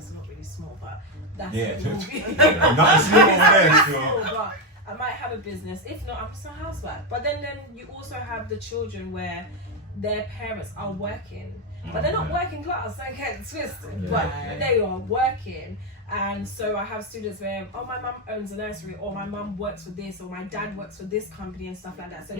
business, not really small, but that's not small there, small, but I might have a business. If not, I'm just a housewife. But then you also have the children where their parents are working, but they're not working class. Don't get it twisted, but they are working. And so I have students where, my mum owns a nursery, or my mum works for this, or my dad works for this company and stuff like that. So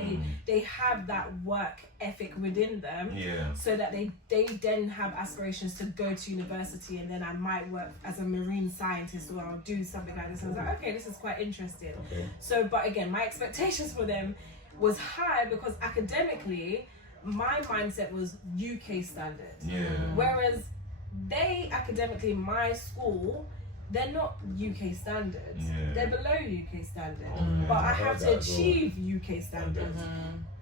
they have that work ethic within them, so that they then have aspirations to go to university, and then I might work as a marine scientist, or I'll do something like this. And I was like, okay, this is quite interesting. So, but again, my expectations for them was high because academically, my mindset was UK standard. Whereas they academically, my school, they're not UK standards. They're below UK standard. But I have to achieve UK standards.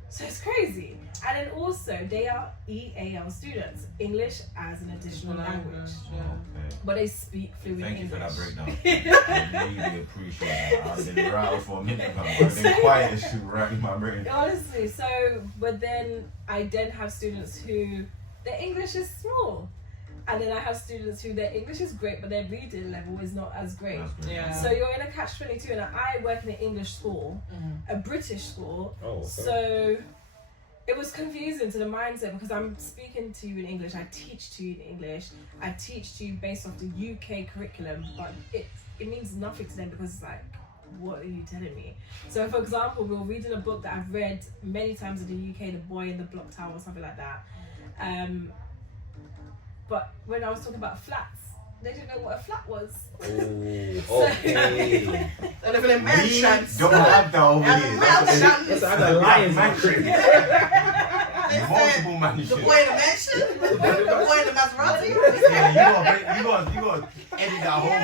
So it's crazy. And then also, they are EAL students, English as an additional language. But they speak fluent English. Thank you for that breakdown. I really appreciate that. I've been rattled for a minute, but I've been quiet as shit right in my brain. Honestly, but then I have students who, their English is small. And then I have students who their English is great, but their reading level is not as great. So you're in a catch-22, and I work in an English school, a British school. So it was confusing to the mindset because I'm speaking to you in English, I teach to you in English, I teach to you based off the UK curriculum, but it means nothing to them because it's like, what are you telling me? So for example, we were reading a book that I've read many times in the UK, The Boy in the Block Tower or something like that. But when I was talking about flats, they didn't know what a flat was. Okay. They live in a mansion. Don't have that over here. That's a lion's mansion. Multiple mansions. The boy in the mansion? The boy in the Maserati? Yeah, you got to edit that whole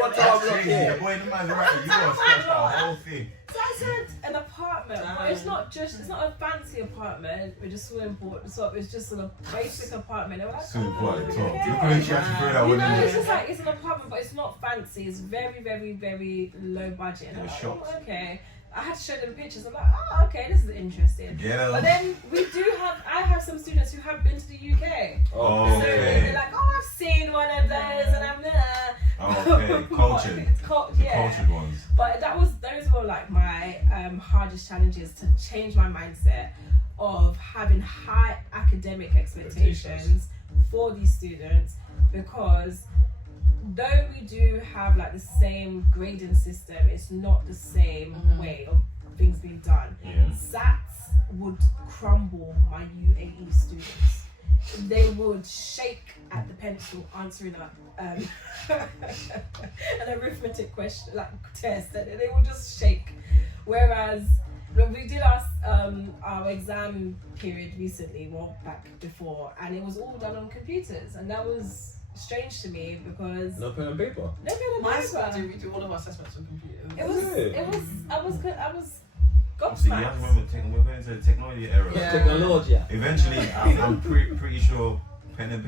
book. That's crazy. The boy in the Maserati, you got to scratch that whole thing. So I said an apartment, but it's not a fancy apartment with a swimming pool at the top. It's just a basic apartment. They were like, Swimming pool at the top. Okay. Look how you actually throw that one in It's there. just like, it's an apartment, but it's not fancy. It's very, very, very low budget. And I'm like, shocked. Okay. I had to show them pictures. I'm like, okay, this is interesting. But then I have some students who have been to the UK. So they're like, I've seen one of those, and I'm there. Cultured. Cultured ones. But those were like my hardest challenges, to change my mindset of having high academic expectations for these students, because though we do have like the same grading system, it's not the same way of things being done. SATs would crumble my UAE students. They would shake at the pencil answering an arithmetic question, like test, and they would just shake. Whereas when we did our exam period recently, back before, and it was all done on computers, and that was strange to me because no pen and paper. My school we do all of our assessments on computers. I was See, you have to remember, we're going into the technology era. Technology. Eventually, I'm pretty sure pen and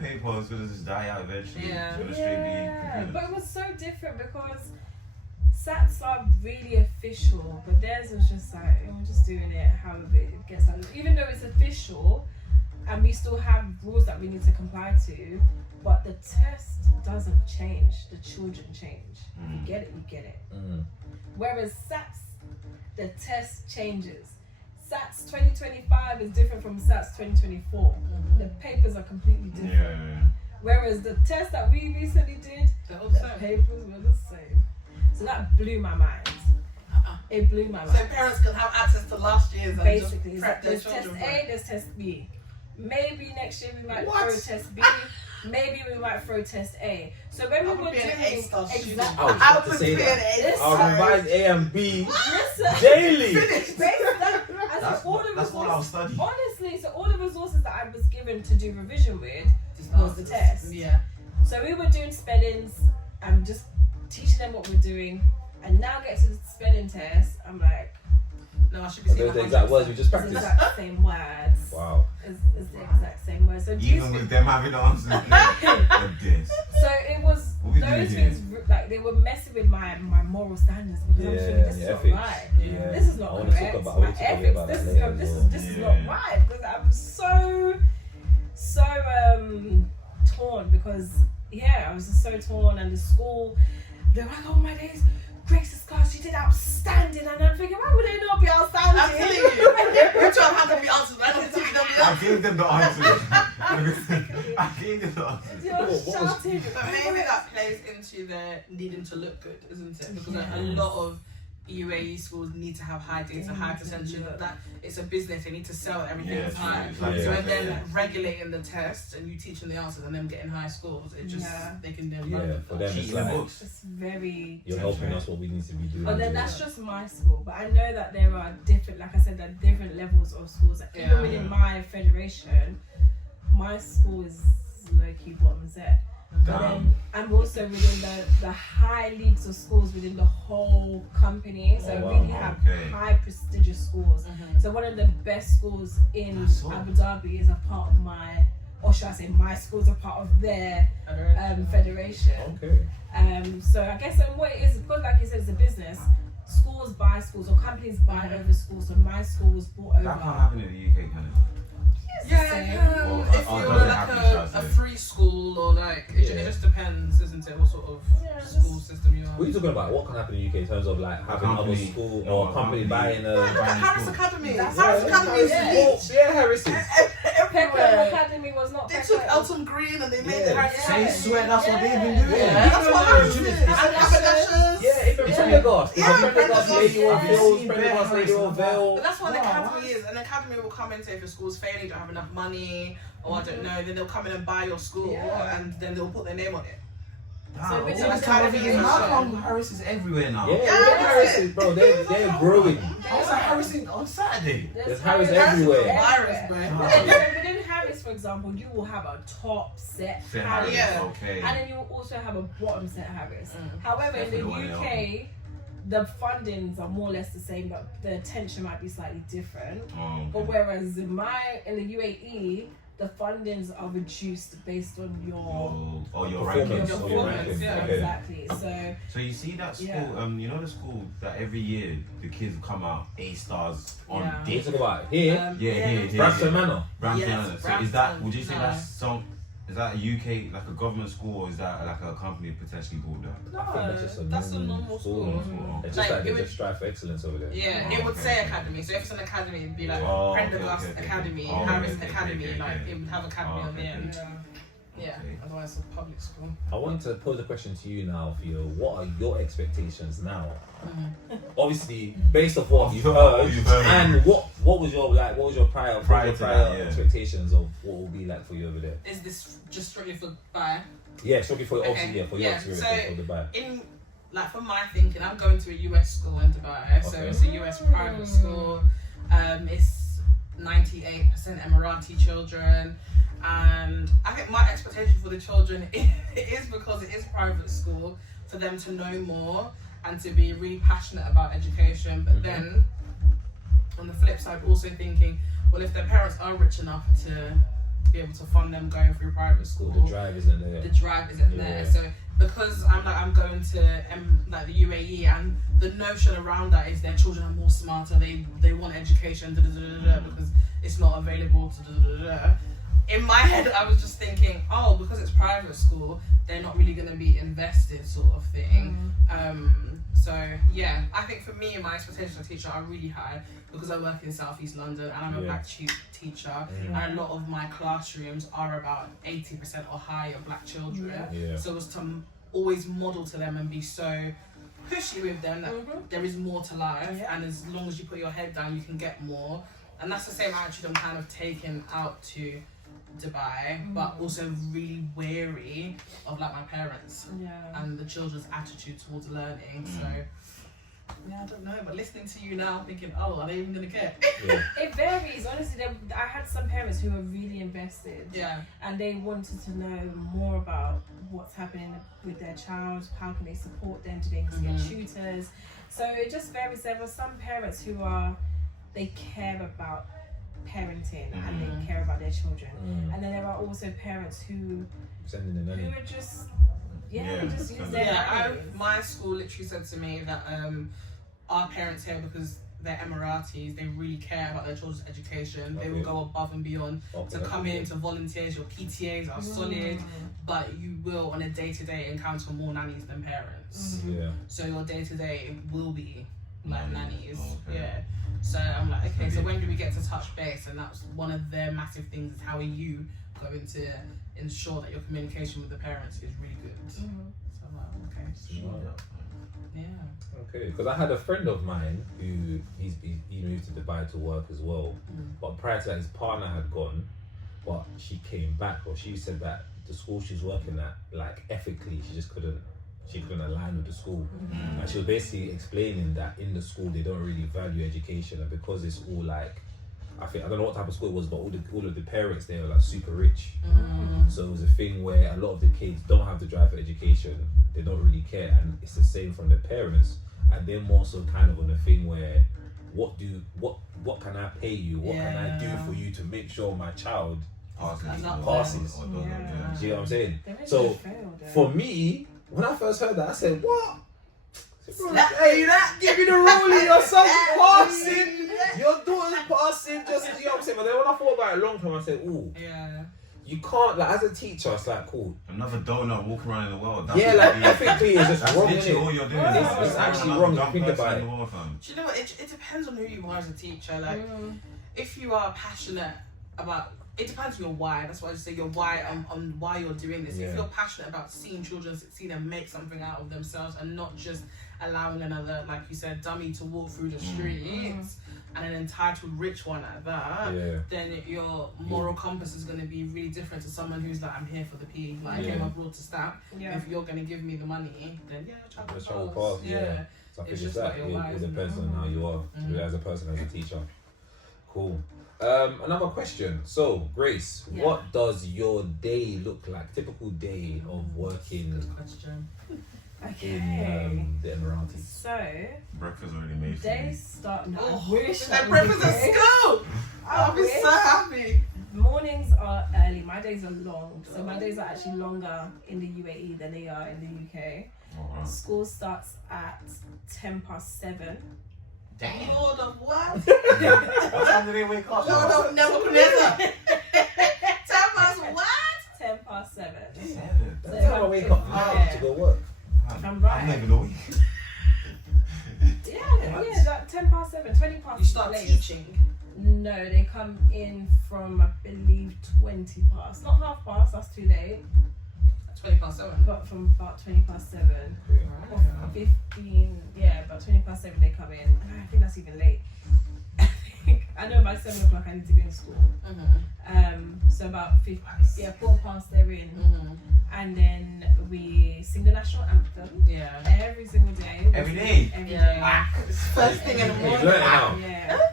paper is going to just die out eventually. It's going to straight be computers. But it was so different because SATs are really official, but theirs was just like, we're just doing it however it gets done. Even though it's official, and we still have rules that we need to comply to, but the test doesn't change. The children change. You get it, you get it. Whereas SATs, the test changes. SATs 2025 is different from SATs 2024. The papers are completely different. Whereas the test that we recently did, the papers were the same. So that blew my mind. It blew my mind. So parents can have access to last year's and basically just prep their there's test children. A, there's test B. Maybe next year we might throw test B. Maybe we might throw test A. So when we were doing I'll revise A and B daily. That's what I'll study. Honestly, so all the resources that I was given to do revision with was the test. So we were doing spellings and just teaching them what we're doing, and now get to the spelling test, I'm like, no, I should be saying the exact words we just it's the practiced. exact same words. Wow. It's the exact same words. So even with them having answers like this. So it was those things like they were messing with my moral standards, because I'm thinking this is not right. This is not correct. My ethics. This is not right, because I'm so torn because I was just so torn, and the school, they're like, oh my days, Grace's class, she did outstanding, and I'm thinking, why would they not be outstanding? I'm telling you, which one had to be answered? I don't think I gave them the answers. I gave them the answers. You're shouting. But maybe that plays into their needing to look good, isn't it? Because a lot of UAE schools need to have high data, high percentage. That it's a business; they need to sell everything Yeah, high. yeah, So yeah, and then yeah. regulating the tests and you teaching the answers and them getting high scores, it just they can then run with for that. them it's Cheating like, books. It's very. you're helping us what we need to be doing. But then that's just my school. But I know that there are different, like I said, there are different levels of schools. Like even within my federation, my school is low key bottom set. But then I'm also within the high leagues of schools within the whole company. So wow. really have high prestigious schools. So one of the best schools in Abu Dhabi is a part of my, or should I say my school's a part of their federation. Okay. So I guess what it is, because like you said, it's a business. Schools buy schools, or companies buy over schools. So my school was bought over. That can't happen in the UK, can it? Yeah, Or- if or you does were it like happen, shall I a say? free school or like, it just depends, isn't it? What sort of school system you are. What are you talking about? What can happen in the UK in terms of like having other Company. school No, or a company buying a... Look at Harris school. Academy. That's Harris Academy is huge. Yeah, Harris's. Peckham Everywhere. Academy was not They Peckham. took Elton Green and they made Yeah. it Harris Say Academy. sweat, that's what they've been doing. Yeah. That's what Harris did. And Haberdashers. Yeah, even Prendergast. Yeah, Prendergast, Prendergast. Lady or Have you Vale, seen Prendergast, Bear Lady or Harris? Vale. But that's what an Wow. academy is. An academy will come in, say if a school's failing, you don't have enough money, or I don't know, then they'll come in and buy your school, and then they'll put their name on it. So which So is it's kind of Academy how is- come Harris is everywhere now? Yeah, Yeah, Harris's, bro. They're growing. I was at Harris on Saturday. There's Harris everywhere. Virus, bro. Within Harris, for example, you will have a top set Say Harris. Harris, Yeah. okay. And then you will also have a bottom set Harris. However, in the Definitely one UK, the fundings are more or less the same, but the attention might be slightly different. But whereas in the UAE, the fundings are reduced based on your Performance. rankings. your Or performance. rankings, Yeah, okay. exactly. So You see that school, Yeah. you know the school that every year the kids come out A stars on Yeah. You dick. talk about here, Here. Braxton Manor. Brampton. Yes, So is that, Brampton. would you say No. that's is that a UK, like a government school, or is that like a company potentially bought that? I think that's just a that's a normal school. It's just Like, like they it would- just strive for excellence over there. Yeah, Oh, it would okay, say okay. academy. So if it's an academy, it'd be like Oh, okay, Prendergast okay. Academy, Oh, Harris okay, Academy. okay, Like okay. it would have academy Oh, on the okay. end. Yeah, otherwise it's a public school. I want to pose a question to you now, Theo. What are your expectations now? Obviously, based off what you've heard, and what was your prior Prior to that, yeah. expectations of what will be like for you over there? Is this just strictly for buy? Yeah, strictly for Okay, obviously, for your yeah, experience so- of Dubai. In like for my thinking, I'm going to a US school in Dubai, so Okay. it's a US private school. It's 98% Emirati children, and I think my expectation for the children is because it is private school for them to know more and to be really passionate about education. But then on the flip side, also thinking, well, if their parents are rich enough to be able to fund them going through private school, The drive isn't there. the drive isn't there. Yeah. So because I'm going to like the UAE, and the notion around that is their children are more smarter. They want education because it's not available to. In my head, I was just thinking, oh, because it's private school, they're not really going to be invested, sort of thing. So yeah, I think for me, my expectations of a teacher are really high because I work in Southeast London and I'm a black teacher, and a lot of my classrooms are about 80% or higher black children. Yeah. So as to always model to them and be so pushy with them that there is more to life, and as long as you put your head down, you can get more. And that's the same attitude I'm kind of taking out to Dubai, but also really wary of like my parents and the children's attitude towards learning. So yeah, I don't know, but listening to you now, thinking, oh, are they even gonna care? Yeah. it varies. Honestly, I had some parents who were really invested. Yeah. And they wanted to know more about what's happening with their child, how can they support them, do they need to get tutors. So it just varies. There were some parents who they care about parenting and they care about their children. And then there are also parents who Sending the money. are just they just use their money. My school literally said to me that our parents here, because they're Emiratis, they really care about their children's education. They will Okay. go above and beyond to come in to volunteers. Your PTAs are solid, but you will on a day-to-day encounter more nannies than parents. Yeah. So your day-to-day will be like nannies. Okay. Yeah. So I'm like, okay, so when do we get to touch base? And that's one of their massive things is how are you going to ensure that your communication with the parents is really good? So I'm like, okay, sure. Yeah. Okay, because I had a friend of mine who he moved to Dubai to work as well, but prior to that his partner had gone, but she came back, or she said that the school she was working at, like ethically, she couldn't align with the school, and she was basically explaining that in the school they don't really value education, and because it's all like, I don't know what type of school it was, but all of the parents there were like super rich, so it was a thing where a lot of the kids don't have the drive for education, they don't really care, and it's the same from the parents, and they're more so kind of on a thing where what can I pay you, what can I do for you to make sure my child passes. Or Do you know what I'm saying? They make So you fail, though. for me, when I first heard that, I said, what? Hey, Give me the rollie, your son's passing, your daughter's passing, just, you know what I'm saying? But then when I thought about it a long time, I said, ooh, yeah. you can't, like, as a teacher, it's like, cool. Another donut walking around in the world. Yeah, like, ethically, it's just That's wrong, literally all innit? you're doing. It's actually wrong if you think about it. Do you know what? It depends on who you are as a teacher. Like, if you are passionate about, it depends on your why. That's why I just say your why on why you're doing this. Yeah. If you're passionate about seeing children succeed and make something out of themselves, and not just allowing another, like you said, dummy to walk through the streets, and an entitled rich one at that, then your moral compass is going to be really different to someone who's like, I'm here for the P, like I came abroad to stamp. If you're going to give me the money, then child will pass. Yeah. So I think It's it's just that. like your It lives, depends on how you are as a person, as a teacher. Cool. Another question. So, Grace, what does your day look like? Typical day of working Good question. in the Emiratis. So, Breakfast already made for they me. start now. Oh, I wish that that breakfast was the at case. school! I'll be so happy. Mornings are early. My days are long. So my days are actually longer in the UAE than they are in the UK. Oh, wow. School starts at 7:10. Damn. Lord of what? What time do they wake up? Lord of Nebuchadnezzar. 10 past what? 7:10. 7. That's how I wake up now to go work. I'm right. I'm not even awake. Yeah, that 7:10, 20 past. You start late. teaching. No, they come in from, I believe, 20 past. Not half past, that's too late. 20 past 7. But from about 20 past 7. Or 15, yeah, about 20 past 7 they come in. I think that's even late. I know by 7 o'clock I need to be in school. So about 50, yeah, 4 past they're in. And then we sing the national anthem. Yeah. Every single day. Every day? Every Yeah. day. First thing in the You morning. learn it now.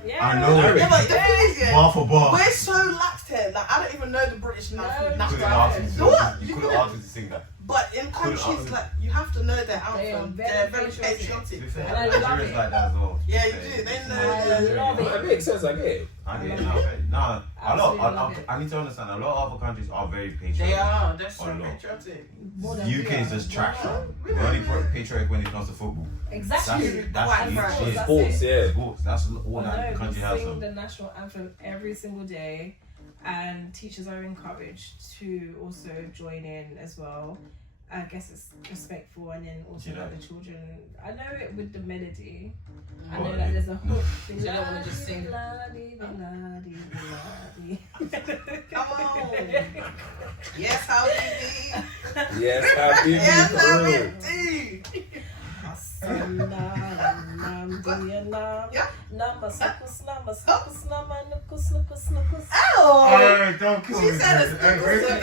Yeah. I know it. Yeah, but the thing is, Bar for bar. we're so laxed here. Like, I don't even know the British national You national couldn't ask him anthem. to- What? You couldn't ask him to sing that. But in countries like, you have to know their anthem. very They're very patriotic. patriotic. To be fair, And I love Nigerians it. like that as well. Yeah, you To be do. fair. They know. I love it. It makes sense, I get it. I get it now. Nah, Absolutely love it. I need to understand. A lot of other countries are very patriotic. They are. They're so Oh, no. patriotic. More than UK we is are. just trash. We're only patriotic when it comes to football. Exactly. That's Quite UK. right. That's Sports, it. yeah. Sports. That's all No, that we country has. sing the national anthem every single day, and teachers are encouraged to also join in as well. I guess it's respectful, and then also You know. like the children. I know it with the melody. I What? know that there's a hook. You don't wanna just sing. Come on. Yes, how do you Yes, happy Yes, how do real. you Yeah. Oh! Hey, don't kill She me. said Chris. it's Hey, Chris. Said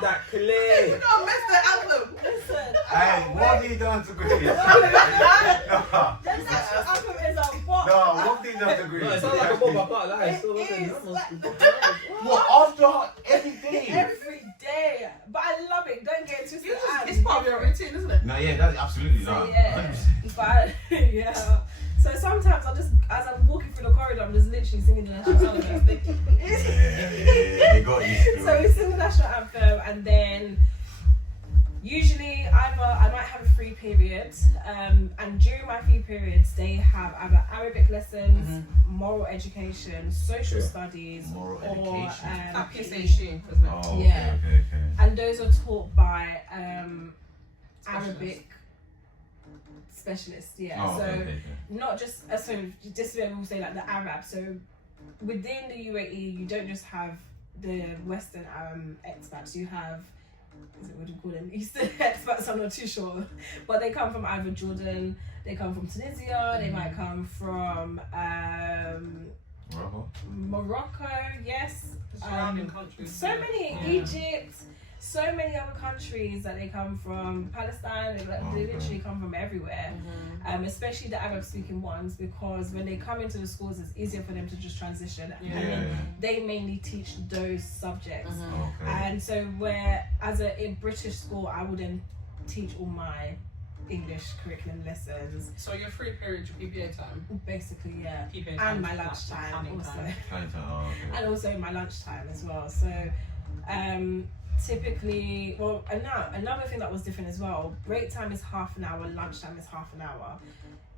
that You clear. don't miss the anthem. Listen, Hey, what have you done to Grace? No, the national anthem is a what? no, what have you done to No, Grace? it sounds like a Bob apart. Like, It still is What, after every day? every day, but I love it. Don't get twisted. It's part of your routine, isn't it? No, yeah, that's absolutely So, not. yeah, but yeah. So sometimes I just, as I'm walking through the corridor, I'm just literally singing the national anthem. Yeah, they got you. So we sing the national anthem, and then usually either I might have a free period, and during my free periods, they have either Arabic lessons, moral education, social studies, Moral or education. That PE. PSHE, isn't it? Oh, Yeah. okay. And those are taught by Arabic specialists. Yeah. Oh, So okay. not just so just we'll say like the Arab. So within the UAE, you don't just have the Western expats. You have, what do you call them? Eastern expats. I'm not too sure, but they come from either Jordan, they come from Tunisia, they might come from Morocco. Yes, Surrounding countries. so many, Egypt. So many other countries that they come from, Palestine, they literally come from everywhere, especially the Arab-speaking ones, because when they come into the schools, it's easier for them to just transition, and then they mainly teach those subjects. And so, where as a British school, I wouldn't teach all my English curriculum lessons. So your free period, your PPA time? Basically, yeah. PPA And time, my that's the lunchtime planning also. time. And also my lunchtime as well. So typically, well, another thing that was different as well, break time is half an hour, lunchtime is half an hour.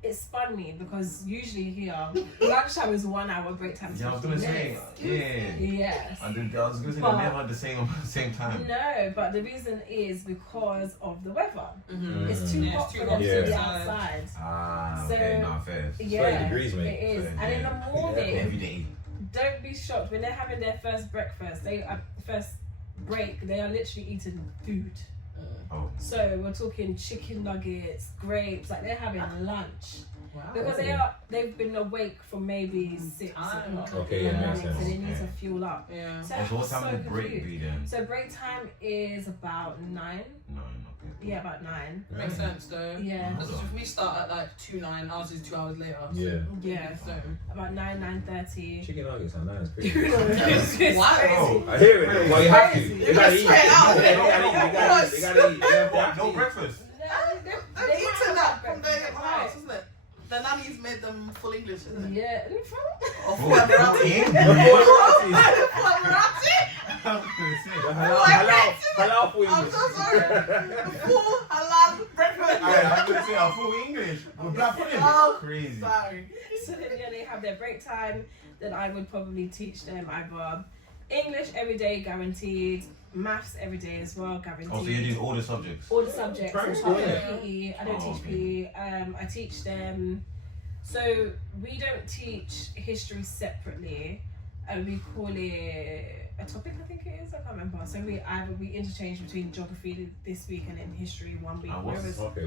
It spun me because usually here, lunchtime is 1 hour, break time is 15 I was gonna minutes. say, Yes. I was gonna say they never at the same time. No, but the reason is because of the weather. Mm-hmm. It's too hot for them to be outside. Okay, not fair. 30 degrees, mate. It is. Fair, And in yeah. the morning, Every day. don't be shocked when they're having their first breakfast. First break, they are literally eating food. Oh. So we're talking chicken nuggets, grapes, like they're having lunch. Wow. Because they've been awake for maybe 6 o'clock Okay, in yeah, the makes morning, so they sense. need to fuel up. Yeah. So So what time so will break confused. be then? So break time is about 9. No, okay. Yeah, about 9. Makes sense though. Yeah. Because if we start at like 2:09, ours is 2 hours later. So Yeah. Yeah. So. About 9:30. Chicken nuggets are nice. Pretty Wow. I hear it. Well, you have to. You gotta eat. Straight out. You gotta eat. You gotta No eat. breakfast. They've eaten that from their house, isn't it? The nannies made them full English, isn't it? Yeah. Or full Emirati. Halal for I'm English. so sorry. Full halal breakfast. I'm gonna say a full English with black pudding. Oh, Crazy. Sorry. So then they have their break time. Then I would probably teach them either English every day, guaranteed. Maths every day as well, guaranteed. Oh, so you do all the subjects? All the subjects. Very Apart from good. PE, I don't teach PE. I teach them. So we don't teach history separately. We call it a topic, I think it is. I can't remember. So we interchange between geography this week and then history 1 week. Whereas Okay.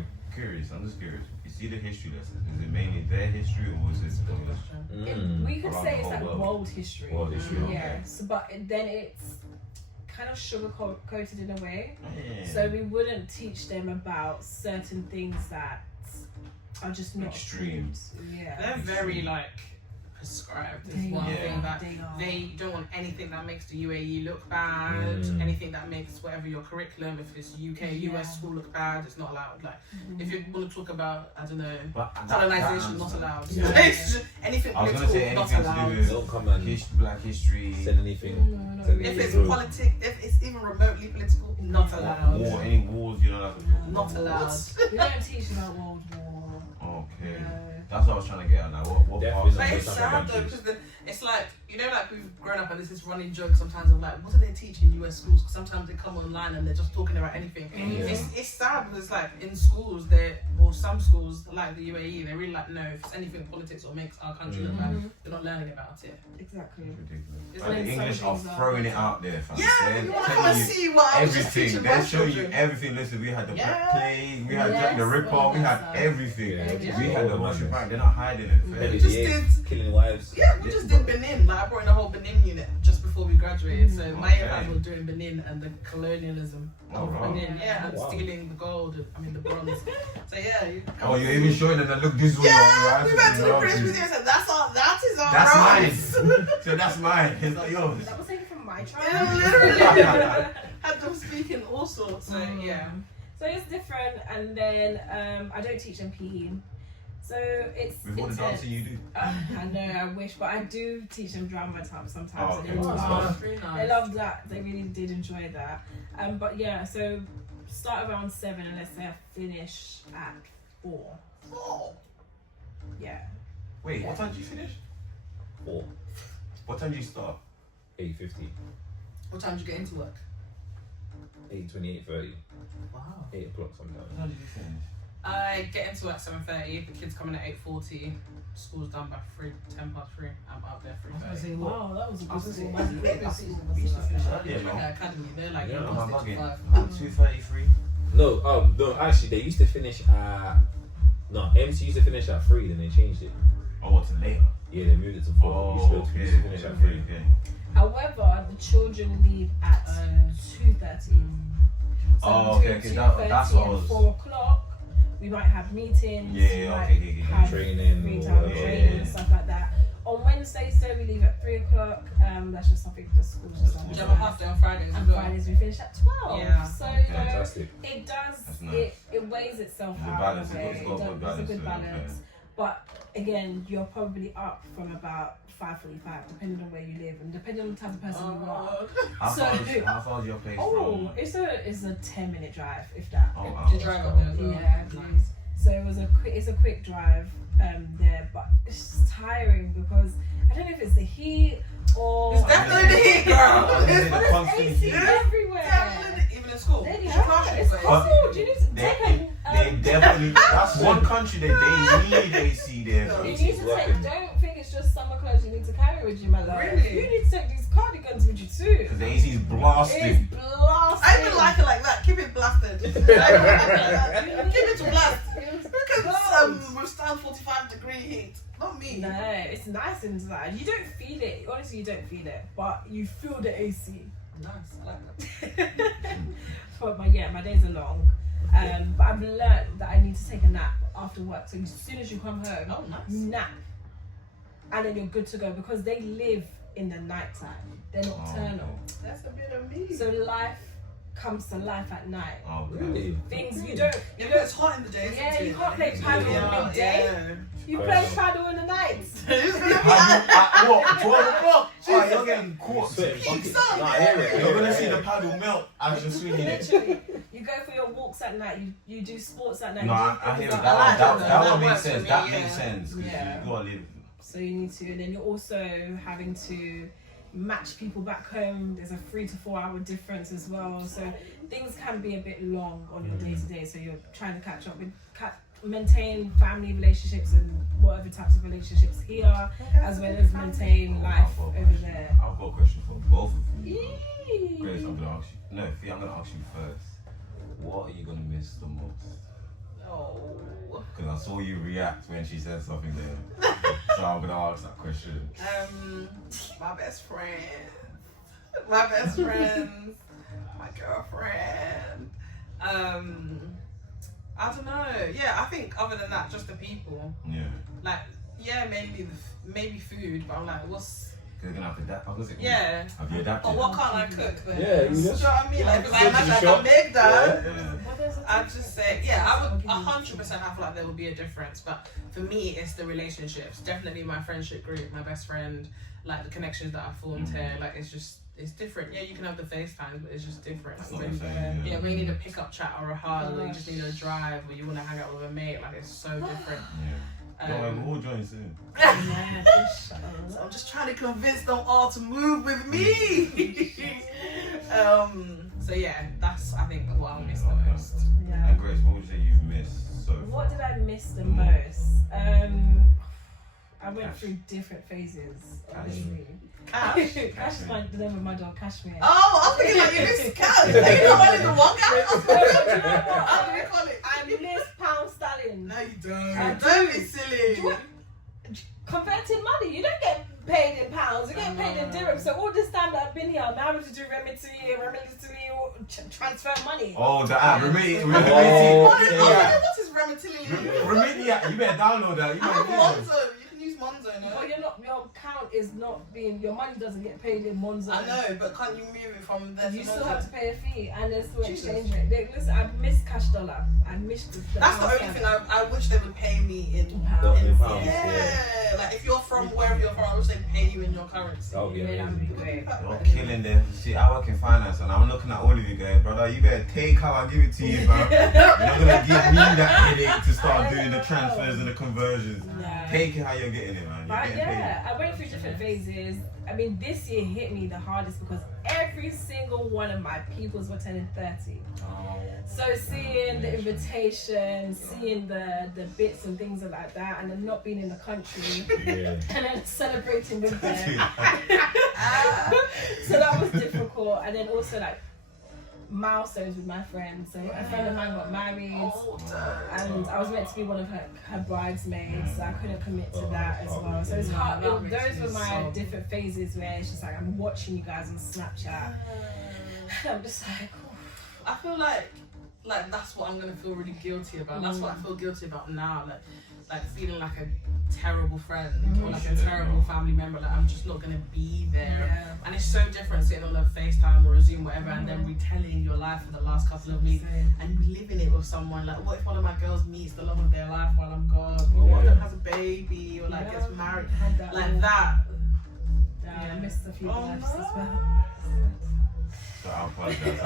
I'm just curious. You see the history lessons, is it mainly their history or is it we could Around say the it's whole like world. world history. world history? Yeah. So, but then it's kind of sugar coated in a way. Yeah. So we wouldn't teach them about certain things that are just not Extreme. Yeah. They're very like prescribed. Is They one are. thing that They are. they don't want anything that makes the UAE look bad. Anything that makes whatever your curriculum, if it's UK, US school look bad, it's not allowed. Like if you want to talk about, I don't know, But colonization, not allowed. Yeah. It's just anything I was gonna political, say not anything to allowed. do with Don't come and black history, said anything. No. Said If anything it's rude. politic, if it's even remotely political, not allowed. war, any wars, you know, like Not allowed. We don't teach about World War. Okay. No. That's what I was trying to get at. Like, what Definitely parts But not. it's Those sad type of though countries. because it's like, you know, like we've grown up and there's this running joke sometimes of like, what do they teach in US schools? Because sometimes they come online and they're just talking about anything. It's sad because it's like in schools or some schools like the UAE, they really like, no, if it's anything politics or makes our country look bad, they're not learning about it. Exactly. ridiculous. It's Like, like the some English are things are- throwing it out there, fam. Yeah, They're you want to telling come and you see what I was just everything. teaching They're my showing you children. everything. Listen, we had the Black Yeah. Plague, we had Yes, Jack the Ripper, all we that had stuff. everything. Yeah, We had the all most madness. right. They're not hiding it. We fam. just Lady killing wives. Yeah, we just did Benin. Like I brought in a whole Benin unit just before we graduated. So my Okay. year was doing Benin and the colonialism Oh, of wow. Benin. Yeah, and Wow. stealing the gold. The bronze. So yeah. Oh, you're even showing them that look this way. Yeah, we went to the Right? British Museum and said that is our That's rights. mine. So that's mine. It's not yours. That was taken from my Yeah, child. literally. Had them speaking all sorts. So yeah. So it's different, and then I don't teach them PE. So it's With all the intense. dancing you do. I know, I wish, but I do teach them drama time sometimes. Oh, And okay. they Oh, love that's very nice. They loved that. They really did enjoy that. But yeah, so start around 7 and let's say I finish at 4. Yeah. Wait, what time do you finish? 4, What time do you start? 8:50, What time do you get into work? 8:20, 8:30, Wow. 8 o'clock sometimes. What time did you finish? I get into work 7:30. The kids come in at 8:40. School's done by 10 past 3. I'm out there 3:30. Wow, that was a I was good saying, school. We used to finish earlier, Yeah, no? academy. They're like, Yeah, yeah, Am I 6 to bugging? 5. Like 2:33? No, actually, they used to finish at. No, MC used to finish at 3, then they changed it. Oh, what's later? Yeah, they moved it to 4. Oh, We used to finish at 3. okay. However, the children leave at 2:30. So Oh, okay, between okay, that's 2:30 what I and was. 4 o'clock, we might have meetings. Yeah, we yeah, might okay, have Training free or time whatever. training Yeah. and stuff like that. On Wednesdays, so we leave at 3 o'clock. That's just something the school's just on. Do you have a half day on Fridays as And well? Fridays we finish at 12. Yeah. So Okay. you know, Fantastic. it does. That's nice. It weighs itself It's a out. balance, in a way. it's got a good It's a balance good to it, balance. okay. But again, you're probably up from about 5:45, depending on where you live and depending on the type of person you are. How So- far is your place Oh, from? it's a 10-minute drive, if that. Oh, wow. Do you drive up there as well? Yeah, Nice. so it's a quick drive there, but it's just tiring because I don't know if it's the heat or It's definitely the heat, girl. Oh, It's the there's constant AC heat. everywhere. definitely even in school. They You have can't it. It's but cold. You need to They, take they definitely. That's one country that they need AC there. You bro. need It's to take. working. Don't think it's just summer clothes you need to carry with you, my love. Really? You need to take these cardigans with you too. Because the AC is It's blasting. blasting. I even like it like that. Keep it blasted. Keep it to blast. Who can withstand 45-degree heat? Not me. No, it's nice inside. You don't feel it. Honestly, you don't feel it, but you feel the AC. Nice. I like that. But my days are long. But I've learned that I need to take a nap after work. So as soon as you come home, Oh, nice. nap, and then you're good to go because they live in the nighttime. They're nocturnal. That's a bit of me. So life comes to life at night. Oh, Really? Things you don't. Yeah, but it's hot in the day. Yeah, isn't you it? can't play paddle Yeah, midday. yeah. You play paddle in the night. At what? 12 o'clock? Oh, you're getting caught. Sweating buckets. son. Nah, I hear it. You're gonna see the paddle melt as you're swinging it. Literally, you go for your walks at night. You do sports at night. No, you do I hear things that. like like That that one makes works for sense. me, That yeah. makes sense. 'Cause Yeah. you gotta live. So you need to, and then you're also having to match people back home. There's a 3 to 4 hour difference as well. So things can be a bit long on your day to day. So you're trying to catch up with, maintain family relationships and whatever types of relationships here, as well as maintain life over there. I've got a question for both of you. Yee. Grace, I'm gonna ask you. No, Fee, I'm gonna ask you first. What are you gonna miss the most? Oh. Because I saw you react when she said something there. So I'm gonna ask that question. My best friend. My best friends. My girlfriend. I don't know. Yeah, I think other than that, just the people. Yeah. Like, yeah, maybe food, but I'm like, what's. Because you're gonna have to adapt. Have Yeah. you adapted? But what can't I cook? Yeah, you Do you know just. what I mean? Like, if I Go to imagine the I shop. can make that. Yeah. I'd just say, yeah, I would 100%. I feel like there will be a difference, but for me, it's the relationships. Definitely my friendship group, my best friend, like the connections that I formed here. Like it's different. Yeah, you can have the FaceTime, but it's just different. That's Like, what I'm when, saying. yeah, when you need a pickup chat or a hug, or you just need a drive, or you want to hang out with a mate, like it's so different. Yeah. Don't worry, we'll all join soon. Yeah, for sure. So I'm just trying to convince them all to move with me. So yeah, that's I think what I'll miss the most. Yeah. And Grace, what would you say you've missed so far? What did I miss the Mm. most? I went Cash. through different phases, Cash. obviously. Cash. Cash is the name of my dog, Cashmere. Oh, I was thinking like you missed cash. You know only the one guy. Do you know what? How do we call it? I miss pound sterling. No, you don't. I Don't do. be silly. What? Converting money, you don't get paid in pounds, you get paid in dirhams. So all this time that I've been here, I'm having to do remittance, transfer money. Oh, the app. Remedy. What Yeah. is Remittilly? Remedy app. You better download that. You I have better use it. Monzo. You can use Monzo now. or your account is not being, your money doesn't get paid in Monzo. I know, but can't you move it from there? You to still Monzo? have to pay a fee, and there's still Jesus. exchange rate. Listen, I miss cash dollar. I miss the That's the pound only thing sterling. I wish they would pay me in Pound. In pounds, yeah. Like if you're from wherever you're from, I wish they'd pay you in your currency. That would be Yeah, that'd be amazing. great. You're killing them. See, I work in finance and I'm looking at all of you guys, brother. You better take how I give it to you, man. You're not gonna give me that headache to start doing the transfers and the conversions. Yeah. Take it how you're getting it, man. You're But getting yeah, I went through different phases. I mean, this year hit me the hardest because every single one of my peoples were turning 30. So seeing the invitation, seeing the bits and things like that, and then not being in the country, Yeah. and then celebrating with them. So that was difficult. And then also like milestones with my friends. So a friend of mine got married, and I was meant to be one of her bridesmaids, so I couldn't commit to that as well. So it's hard. Those were my different phases where it's just like I'm watching you guys on Snapchat. I'm just like, I feel like that's what I'm gonna feel really guilty about. That's what I feel guilty about now. Like feeling like a terrible friend or like a terrible family member. Like I'm just not gonna be there. Yeah. And it's so different sitting on a FaceTime or a Zoom, whatever, and then retelling your life for the last couple of weeks and reliving it with someone. Like, what if one of my girls meets the love of their life while I'm gone? Or one of them has a baby, or like gets married, had that like that. Yeah, I missed a few lives as well. So I apologize.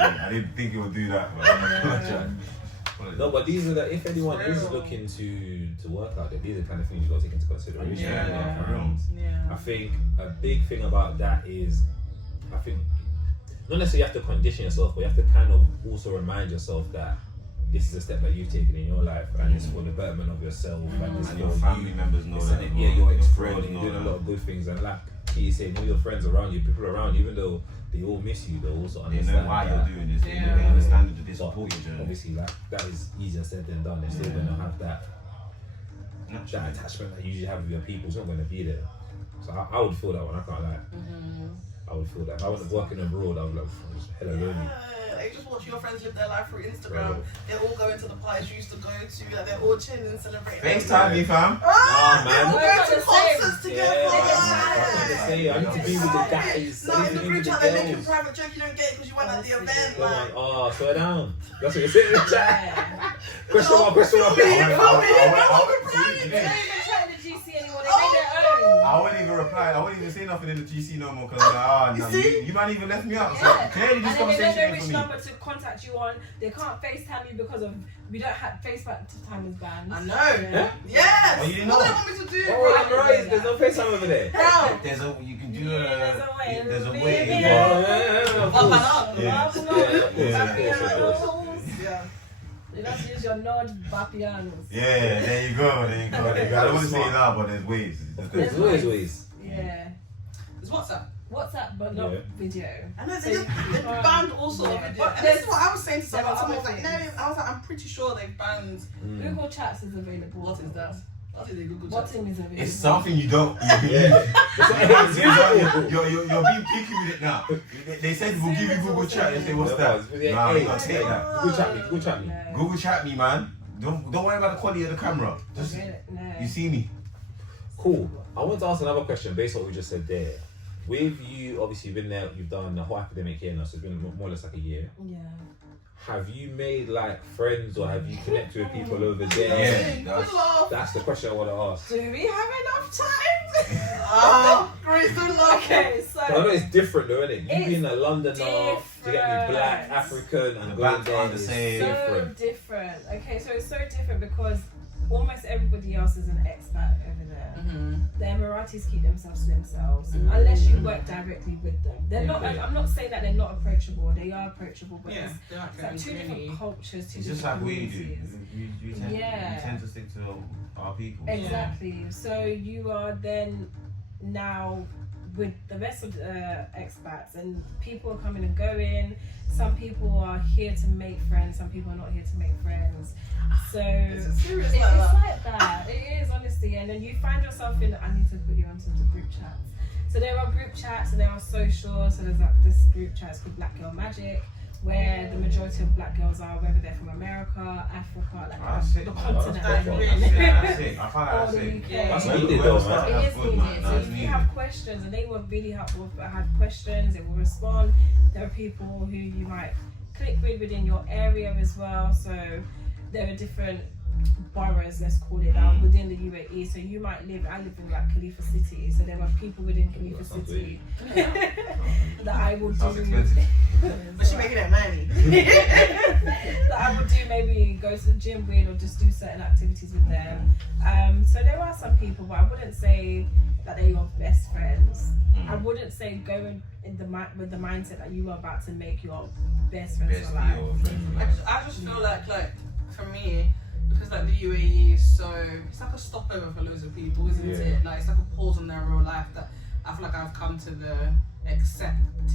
I didn't think it would do that, but I apologize. No, but these are the, if anyone is looking to work out there, these are the kind of things you got to take into consideration. Yeah. I think a big thing about that is, I think, not necessarily you have to condition yourself, but you have to kind of also remind yourself that this is a step that you've taken in your life, and it's for the betterment of yourself, and it's And for your family members know it's that. an, yeah, you're exploring, friends you're know doing a that. lot of good things, and like Kitty said, all your friends around you, people around you, even though they all miss you, they also They understand know why that. you're doing this. They Yeah. understand that they But support your journey. obviously, like, that is easier said than done. They're still going to have that attachment that you usually have with your people. It's not going to be there. So I would feel that one. I can't lie. I would feel that. If I was working abroad, I would like just hella lonely. They just watch your friends live their life through Instagram. Bro. They're all going to the parties you used to go to. Like they're all chilling and celebrating. FaceTime me, fam. Ah, Nah, they're all man. going to It's not the same. concerts Yeah, together. I need to be with the guys. No, I need in to the be group with the chat they're making girls. private joke you don't get because you went at the event. Come on, Like, oh, slow down. That's what you're saying in the chat. Yeah. Question mark, question mark. Feel me, question feel mark. me. I I'm went- replying. They're not even chatting to GC anymore. They made their own. I wouldn't even reply. I wouldn't even say nothing in the GC no more because I'm like, no, see? you might even left me out. So Yeah. clearly And this then they don't know conversation which is for me. number to contact you on. They can't FaceTime you because of we don't have FaceTime is banned. I know. Yeah. Yes. Oh, you didn't What know? do they want me to do? Oh, bro? I'm right. There's no FaceTime over there. Bro. There's a you can do There's a way. there's a Yeah. way. Yeah, of Up and course. up. Yeah. Up and Yeah, up. of course. Yeah. You don't use your nod vapianos. Yeah, there you go. There you go. I don't want to say it loud, but there's ways. There's always ways. Yeah. It's WhatsApp. WhatsApp, but not Yeah. video. I know So they you can't- banned all sorts of Yeah. videos. But And this is there's- what I was saying to someone. there are Someone was other like, no. things. I was like, I'm pretty sure they've banned. Google Chats is available. What is that? What is a Google What Chat? thing is available? It's something you don't. Yeah. You're being picky with it now. They said we'll give you Google Chat. You say what's that? Nah, we gotta take that. Google chat me. Google chat me. No. Google Chat me, man. Don't worry about the quality of the camera. Just No. you see me. Cool. I want to ask another question based on what we just said there. With you, obviously, you've been there, you've done the whole academic year now, so it's been more or less like a year. Yeah. Have you made like friends or have you connected with people over there? Yeah, That's the question I want to ask. Do we have enough time? Oh, great. Good luck. Okay, so But I know it's different though, isn't it? You It's being a Londoner, to get me black, different. African, and The going bands there aren't the is same. so different. different. Okay, so it's so different because almost everybody else is an expat over there. The Emiratis keep themselves to themselves unless you work directly with them. They're not. Okay. I'm not saying that they're not approachable. They are approachable, but Yeah, it's they're like like two different cultures, two It's just different like we do. communities. We tend to stick to our people. Exactly. So you are then now with the rest of the expats, and people are coming and going. Some people are here to make friends. Some people are not here to make friends. So Is it serious it's like that? like that. It is honestly, and then you find yourself in. I need to put you onto the group chats. So there are group chats and there are socials. So there's like this group chat called Black Girl Magic, where the majority of black girls are, whether they're from America, Africa, like the continent. That's it. I find Or that's the it. UK. That's needed though, man. It is Good, man. needed. So That's if you needed. have questions, and they were really helpful. If I had questions, they will respond. There are people who you might click with within your area as well. So there are different boroughs, let's call it out, within the UAE. So you might live, I live in like Khalifa City, so there are people within Khalifa Sounds City that I will Sounds do. expensive. But she making that money. That I would do, maybe go to the gym with or just do certain activities with them. So there are some people, but I wouldn't say that they're your best friends. I wouldn't say go in the with the mindset that you are about to make your best friends for life. I just feel like for me, because like the UAE is so, it's like a stopover for loads of people, isn't it? Like it's like a pause in their real life that I feel like I've come to the acceptance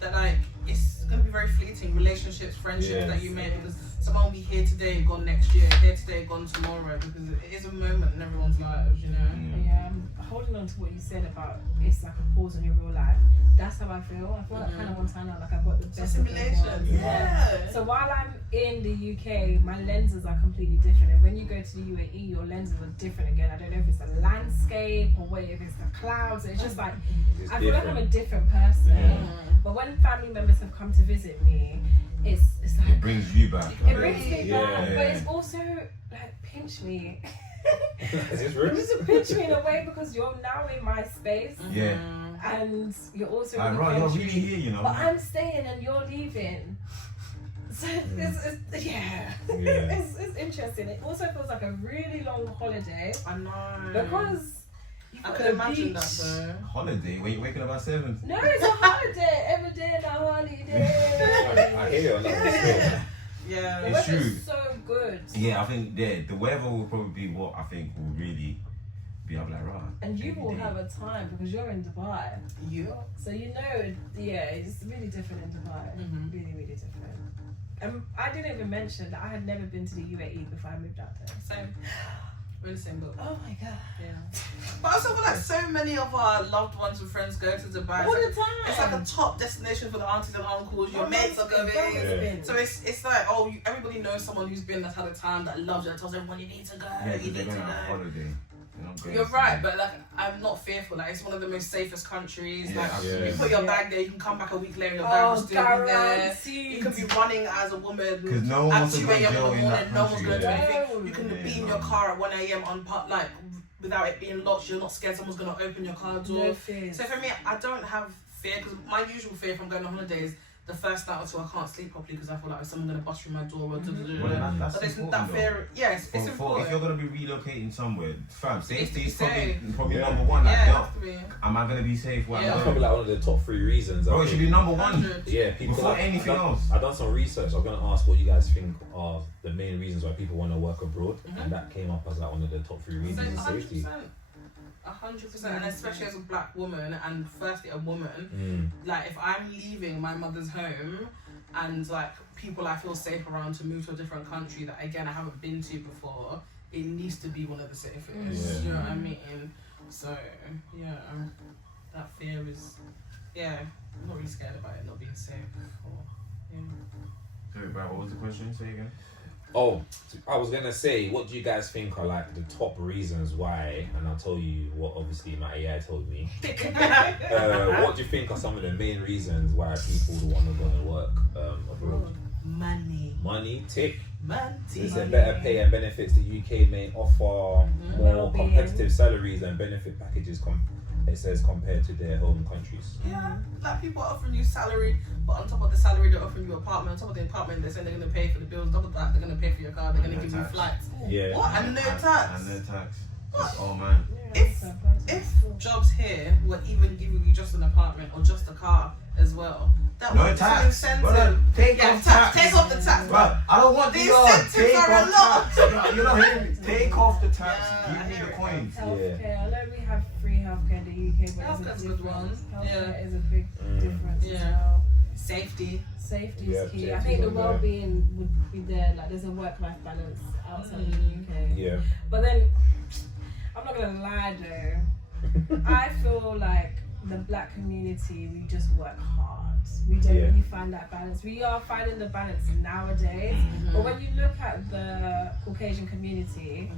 that like it's gonna be very fleeting. Relationships, friendships that you make, because someone will be here today, gone next year, here today, gone tomorrow, because it is a moment in everyone's lives, you know. Yeah, holding on to what you said about it's like a pause in your real life. That's how I feel. I feel like Hannah Montana, like I've got the best of both worlds. Yeah. So while I'm in the UK, my lenses are completely different. And when you go to the UAE, your lenses are different again. I don't know if it's the landscape or whether it's the clouds. It's just like, I feel like I'm a different person. But when family members have come to visit me, it's like... It brings you back. It brings me back, but it's also like, pinch me. Is this real? Just to pinch me in a way because you're now in my space. Yeah. And you're also Like, bro, you're really here, you know. but I'm staying and you're leaving. So it's it's interesting. It also feels like a really long holiday. I know. Because I could imagine that though. Holiday? When you're waking up at 7? No, it's a holiday. Every day is a holiday. I hear you on that. Yeah. The It's weather true. is so good. Yeah, I think the weather will probably be what I think will really be up like right. And you will have a time because you're in Dubai. You? So you know, it's really different in Dubai. Really, really different. I didn't even mention that I had never been to the UAE before I moved out there. Same. We're in the same boat. Oh my god. Yeah. But I also feel like so many of our loved ones and friends go to Dubai. All the time. It's like a top destination for the aunties and uncles. Your mates are going. So it's like, everybody knows someone who's been, that's had a time, that loves it, tells everyone you need to go. Yeah, you they're need to going on go. holiday. You're right, but like I'm not fearful. Like it's one of the most safest countries. Yeah, like yeah. you put your bag there, you can come back a week later, your bag will still be there. Guaranteed. You can be running as a woman 'Cause no one at wants to 2 go a.m. in jail the in morning. that No one's going to do country, anything. You can Yeah, be in no. your car at 1 a.m. like without it being locked. You're not scared someone's going to open your car door. No fears. So for me, I don't have fear, because my usual fear if I'm going on holidays, the first night or two I can't sleep properly because I feel like is someone going to bust through my door or Well, that's But there's important, that though. fear. Yes, it's If important. you're gonna be relocating somewhere, fam, safety is safe. probably Yeah. number one. Like, Yeah, yo, have to be. am I gonna be safe? What Yeah. That's I'm probably doing? like one of the top 3 reasons. Bro, it should be number one. 100. Yeah, people Before anything else. I've done some research. I'm going to ask what you guys think are the main reasons why people want to work abroad, and that came up as like one of the top 3 reasons is safety. 100%, and especially as a black woman, and firstly a woman, like if I'm leaving my mother's home and like people I feel safe around to move to a different country that again I haven't been to before, it needs to be one of the safest. Yeah. You know what I mean? So yeah, that fear is, I'm not really scared about it not being safe. Sorry, bro, what was the question? Say again. Oh, I was going to say, what do you guys think are like the top reasons why, and I'll tell you what obviously my AI told me. What do you think are some of the main reasons why people want to go and work abroad? Money, tick. Is there better pay and benefits? The UK may offer more competitive salaries and benefit packages, it says, compared to their home countries. Yeah, like people are offering you salary, but on top of the salary they're offering you apartment. On top of the apartment they're saying they're going to pay for the bills. On top of that they're going to pay for your car. They're going to give you flights. Yeah. What? And no tax. And no tax. Oh man. If jobs here were even giving you just an apartment or just a car as well, that No would be some tax. incentive. Brother, take off tax. Take off the tax. Bro, I don't want The the incentives take are a off lot. tax. You're not hearing me. Take off the tax. Yeah, I Give hear me the it. coins. Healthcare. I know we have free healthcare in the UK, but Healthcare's it's a a good one. difference. Yeah. Healthcare is a big difference as Yeah. well. Safety. Safety Yeah, is key. I safety's think the on there. well-being would be there. Like there's a work-life balance outside of the UK. Yeah. But then, I'm not gonna lie though. I feel like the black community, we just work hard. We don't really find that balance. We are finding the balance nowadays. But when you look at the Caucasian community,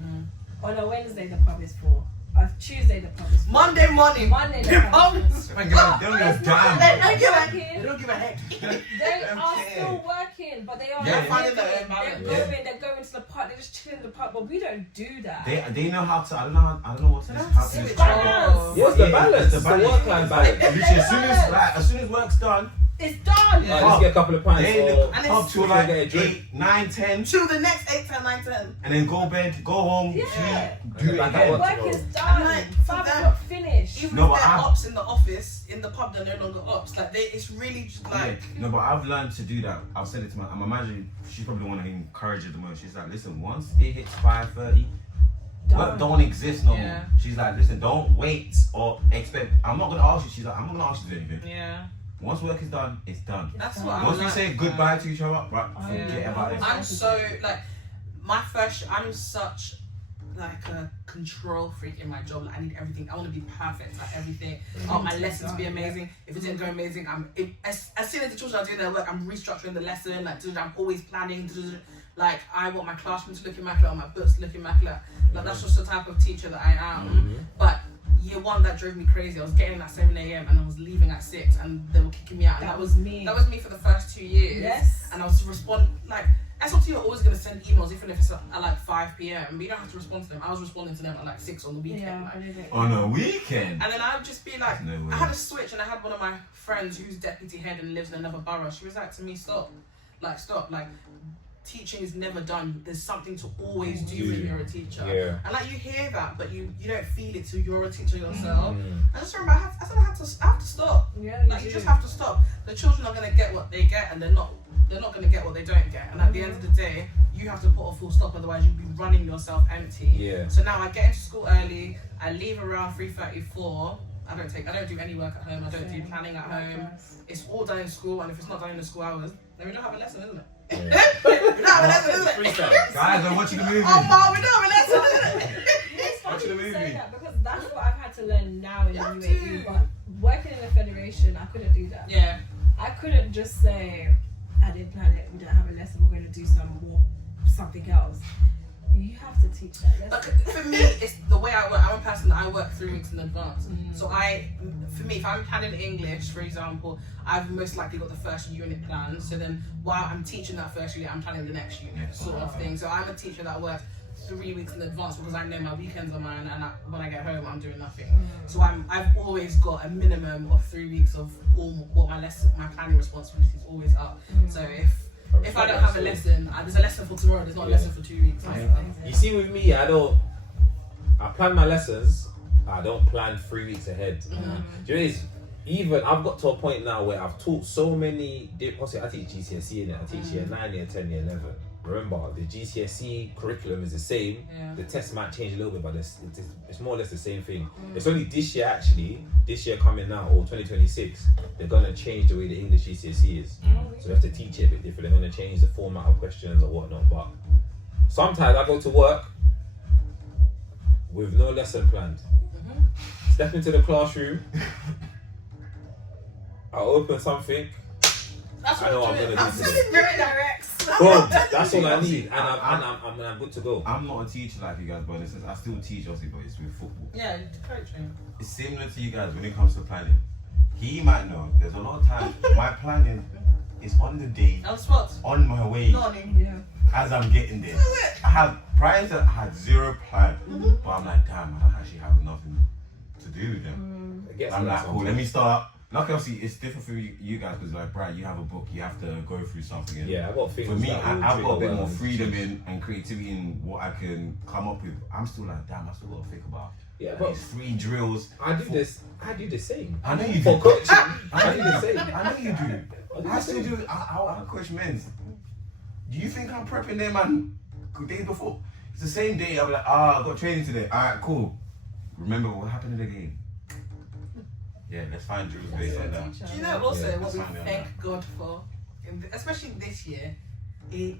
on a Wednesday the pub is full. On Tuesday the pub is full. Monday morning. The pub is full. They don't give a damn. They don't give a heck. They are still working, but they are finding their own they're balance. they're going to the pub, they're just chilling in the pub, but we don't do that. They know how to. I don't know what to do. How to balance. What's the balance? The The balance. work-life balance. Literally, as soon as work's done, It's done. Yeah. Let's get a couple of pints. they in or- the And pub it's- till we can like get a drink. 8, 9, 10, Till the next 8, 10, 9, 10. and then go bed, go home, Yeah. sleep, do it Like again. work Work tomorrow. is done. And like, for 5 them- o'clock finish. Even No, if but they're I- ops in the office, in the pub, they're no longer ops. Like, it's really just like. No, but I've learned to do that. I've said it to I'm imagining she's probably the one that encourages the most. She's like, listen, once it hits 5:30, work don't exist no more. She's like, listen, don't wait or expect. I'm not gonna ask you. She's like, I'm not gonna ask you to do anything. Yeah. Once work is done, it's done. That's what Once I'm we say like, goodbye to each other, right, Yeah. forget about it. I'm so like I'm such like a control freak in my job. Like, I need everything. I want to be perfect at everything. I want my lessons to be amazing. If it didn't go amazing, as soon as the children are doing their work, I'm restructuring the lesson. Like, I'm always planning. Like, I want my classroom to look immaculate, I want my books to look immaculate. Like, that's just the type of teacher that I am. But year one, that drove me crazy. I was getting at 7 a.m. and I was leaving at 6, and they were kicking me out. And That was me. That was me for the first 2 years. Yes. And I was like, S.O.S are always going to send emails, even if it's at like 5 p.m. But you don't have to respond to them. I was responding to them at like 6 on the weekend. Yeah, Like. I did it. On a weekend. And then I would just be like, No way. I had a switch, and I had one of my friends who's deputy head and lives in another borough. She was like to me, stop. Like, teaching is never done. There's something to always do when you're a teacher. Yeah. And like, you hear that, but you don't feel it till you're a teacher yourself. Mm. I just remember I have to stop. Yeah, Like, you just have to stop. The children are gonna get what they get, and they're not gonna get what they don't get. And at the end of the day, you have to put a full stop, otherwise you'll be running yourself empty. Yeah. So now I get into school early, I leave around 3:34. I don't do any work at home, I don't do planning at home. It's all done in school, and if it's not done in the school hours, then we don't have a lesson, isn't it? Yeah. We don't have a lesson, isn't it? Freestyle. Guys, I'm watching the movie. Oh mom, we don't have a lesson, isn't it? It's funny Watching the you say movie. that because that's what I've had to learn now in You have UAE. to. But working in a federation, I couldn't do that. Yeah. I couldn't just say, I didn't plan it, we don't have a lesson, we're going to do something else. You have to teach that Like, lesson. for me, it's the way I work. I'm a person that I work 3 weeks in advance. So for me, if I'm planning English, for example, I've most likely got the first unit planned. So then while I'm teaching that first unit, I'm planning the next unit, sort of thing. So I'm a teacher that works 3 weeks in advance because I know my weekends are mine, and when I get home, I'm doing nothing. So I've always got a minimum of 3 weeks of all what my planning responsibility is always up. So if I don't have a lesson, there's a lesson for tomorrow. There's not a lesson for 2 weeks. You see, with me, I plan my lessons. I don't plan 3 weeks ahead. Do you know what it is? Even I've got to a point now where I've taught so many. Obviously, I teach GCSE in it. I teach year 9, year 10, year 11. Remember, the GCSE curriculum is the same. Yeah. The test might change a little bit, but it's more or less the same thing. It's only this year coming now, or 2026, they're gonna change the way the English GCSE is. So you have to teach it a bit different. They're gonna change the format of questions or whatnot. But sometimes I go to work with no lesson planned. Step into the classroom. I'll open something. That's I know what I'm doing. gonna do today. It's very direct. Boom, that's all I need, and I'm good to go. I'm not a teacher like you guys, but in a sense, I still teach, obviously, but it's with football. Yeah, coaching. It's similar to you guys when it comes to planning. He might know, there's a lot of times my planning is on the day, On spot. on my way, Morning. Yeah. as I'm getting there. Prior to I had zero plan, but I'm like, damn, I don't actually have nothing to do with them. It gets I'm like like, cool, let me start. Like, obviously, it's different for you guys because, like, Brian, you have a book, you have to go through something. And Yeah, I got things. for me, that will I've got a trigger bit what I more want to freedom teach. in and creativity in what I can come up with. I'm still like, damn, I still got to think about. Yeah, Like, but these 3 drills. I do the same. I know you For do. coaching, I do the same. I know you do. I still do. I coach men's. Do you think I'm prepping them man days before? It's the same day. I'm like, I got training today. All right, cool. Remember what happened in the game? Yeah, let's find drills based on that. Do you know also Yeah, what we that's fine, thank God for, especially this year? AI.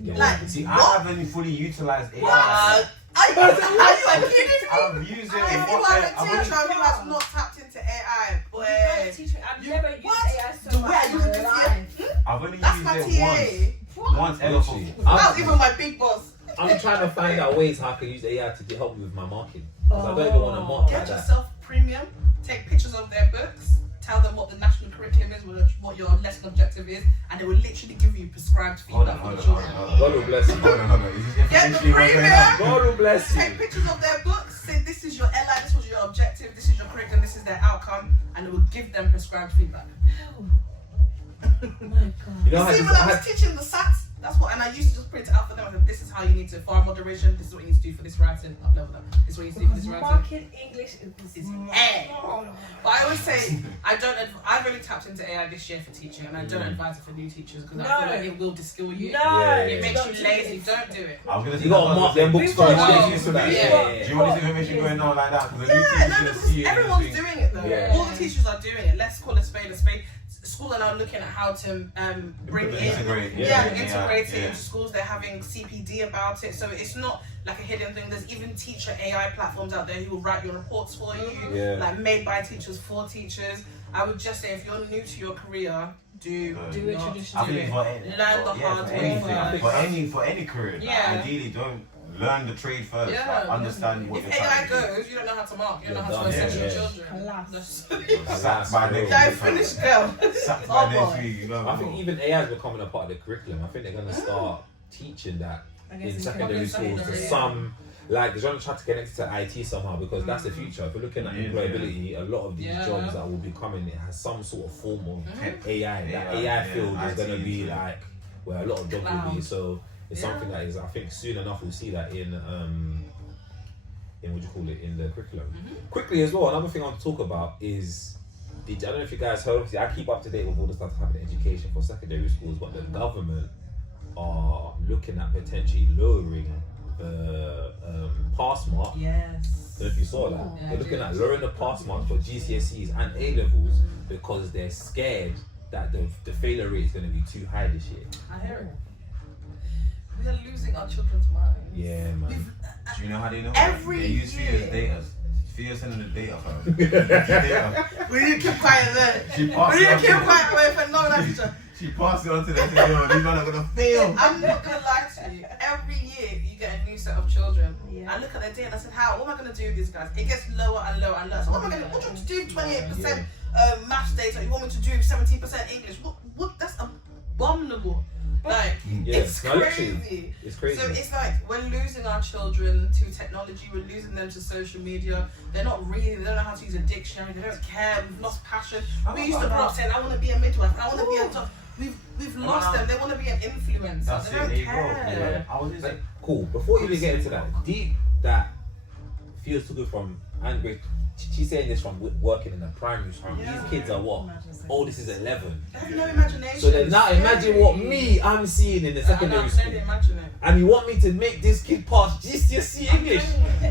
Yeah. Like, See, what? I haven't fully utilized AI. What? Are Are you kidding me? I've used it. If you are a teacher who has not tapped into AI, boy. I've never used AI so The way much I in use my it life. this year. I've only That's used my it TA. once ever for. That was even my big boss. I'm trying to find out ways how I can use AI to help me with my marking. Because I don't even want to mark like Get that. yourself premium. Take pictures of their books. Tell them what the national curriculum is, what your lesson objective is, and they will literally give you prescribed feedback for the children. God will bless you. Hold on. Is this Get the information going premium. on? God will bless you. Take pictures of their books. Say this is your LI, this was your objective, this is your curriculum, this is their outcome, and it will give them prescribed feedback. Oh my God. You know how See, this- when I was teaching the SATs, that's what, and I used to just print it out for them. I said, this is how you need to file moderation. This is what you need to do for this writing. Up level them. This is what you need to do for this writing. Marking English is Eh. But I always say I've only tapped into AI this year for teaching, and I don't advise it for new teachers because I feel like it will diskill you. It makes you lazy. Don't do it. I was gonna say You gotta mark them books We've got first. one. Get used to that. Yeah. Do you want this information going on like that? Because the new Yeah, teacher's no, gonna because see it and everyone's just think, doing it though. Yeah. All the teachers are doing it. Let's call a spade a spade. Schools are now looking at how to bring in, integrate. integrate it Yeah. into schools. They're having CPD about it, so it's not like a hidden thing. There's even teacher AI platforms out there who will write your reports for you, like made by teachers for teachers. I would just say if you're new to your career, do it not traditional. I do think it. for Learn the hard for way anything, first. for any career. Yeah. Like, ideally, don't learn the trade first. Yeah. Like, understand what If you're AI trying to do. goes, you don't know how to mark. You don't know how to Yeah, assess yeah, your yeah. children. Alas. Sacked by next Don't week. finish, girl. Sacked by Oh, next boy. week. You know, I think even AI is becoming a part of the curriculum. I think they're going to start teaching that in secondary schools to some, like they're trying to connect it to IT somehow because that's the future. If you're looking at employability, a lot of these jobs that will be coming, it has some sort of form of AI. That AI field is going to be like where a lot of jobs will be. So it's something that is, I think, soon enough we'll see that in what do you call it, in the curriculum. Quickly as well, another thing I want to talk about is, I don't know if you guys heard, obviously I keep up to date with all the stuff happening in education for secondary schools, but the government are looking at potentially lowering the pass mark. Yes. I don't know if you saw that. Yeah, They're looking at lowering the pass marks for GCSEs and A levels because they're scared that the failure rate is going to be too high this year. I hear it. We are losing our children's minds. Yeah, man. Do you know how they know? Every they use year. Fia's data. Fia's sending the data, fam. Will you keep quiet there? She Will passed you it on keep to quiet away for no lecture? She passed it on to them. Yo, these men are gonna fail. I'm not gonna lie to you. Every year you get a new set of children. Yeah. I look at their data and I said, "How? What am I gonna do with these guys?" It gets lower and lower and lower. So what am I gonna? What do you want to do? 28% maths data. You want me to do 17% English? What? That's abominable. Like it's no, literally, crazy. it's crazy. So it's like we're losing our children to technology. We're losing them to social media. They're not reading. They don't know how to use a dictionary. They don't care. We've lost passion. We used to grow up saying, "I want to be a midwife. I want to be a doctor." We've lost them. They want to be an influencer. That's They it. don't There you go. care. I was just like, Cool. Before you even get into that, deep that feels to go from angry. She's saying this from working in a primary school. Yeah. These kids are what? Oh, this is 11. They have no imagination. So then now imagine what I'm seeing in the I secondary know, school. don't imagine it. And you want me to make this kid pass GCSE English?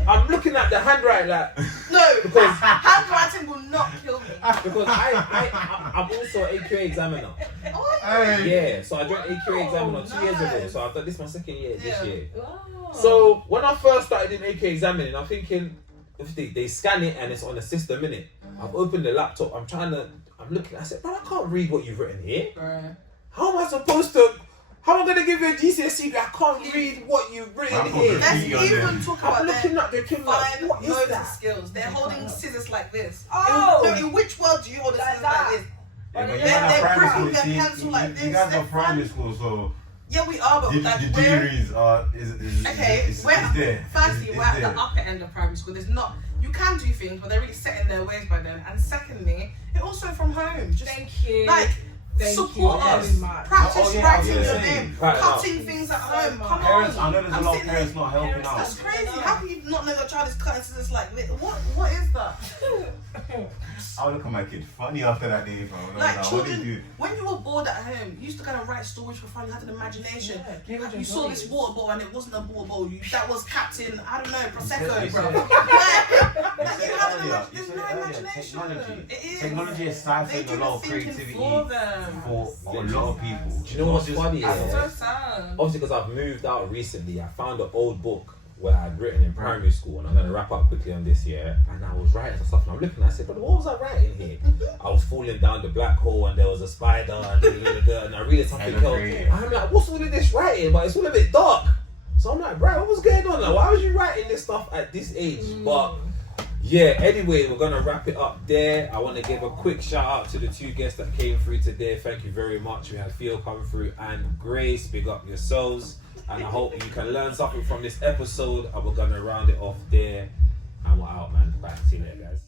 I'm looking at the handwriting like, No, Because- handwriting will not kill me. because I'm also an AQA examiner. Oh, hey. Yeah, so I joined AQA examiner 2 years ago. nice. So I've done this my second year Yeah. this year. Oh. So when I first started in AQA examining, I'm thinking, if they scan it and it's on the system, innit? I've opened the laptop, I'm looking, I said, but I can't read what you've written here. Bruh. How am I supposed to, how am I going to give you a GCSE? I can't read what you've written Man, here. Let's Yeah. even talk I'm about looking their at the kid like, fine what is motor that? skills. They're holding scissors like this. Oh! In which world do you hold a Like scissors that. like this? Yeah, but They're you guys are primary gripping school, their see, pencil like you this. guys They're are primary school, so Yeah, we are, but the like we're degree is okay. it's We're there. firstly It's we're at there. the upper end of primary school. There's not you can do things, but they're really set in their ways by then. And secondly, it also from home. Just Thank you. like Thank support you us. very much. Practice Oh, yeah, writing yeah. your name, Right, cutting things at home. Come Parents, on. I know there's a I'm lot of sitting parents there- not helping parents- out. That's crazy. How can you not know your child is cutting scissors like this? What is that? I'll look at my kid funny after that day, bro. Like what children, did you? when you were bored at home, you used to kind of write stories for fun. You had an imagination. Yeah, You saw this water bottle and it wasn't a water bottle. That was Captain, I don't know, Prosecco, You bro. said- Like, You you said had an earlier, there's you no said earlier, imagination. technology. It is. Technology has They siphoned do a the lot of thinking creativity for them. for a lot of people. Do you know what's Not just funny? us. Yeah? So sad. Obviously, because I've moved out recently, I found an old book where I'd written in primary school, and I'm gonna wrap up quickly on this year. And I was writing stuff, and I'm looking. I said, "But what was I writing here?" I was falling down the black hole, and there was a spider, and I read something else. I'm like, "What's all of this writing?" But it's all a bit dark. So I'm like, "Bro, what was going on? Like, why was you writing this stuff at this age?" But yeah, anyway, we're gonna wrap it up there. I want to give a quick shout out to the 2 guests that came through today. Thank you very much. We had Theo come through and Grace. Big up yourselves. And I hope you can learn something from this episode. And we're gonna round it off there. And we're out, man. Back to you later, guys.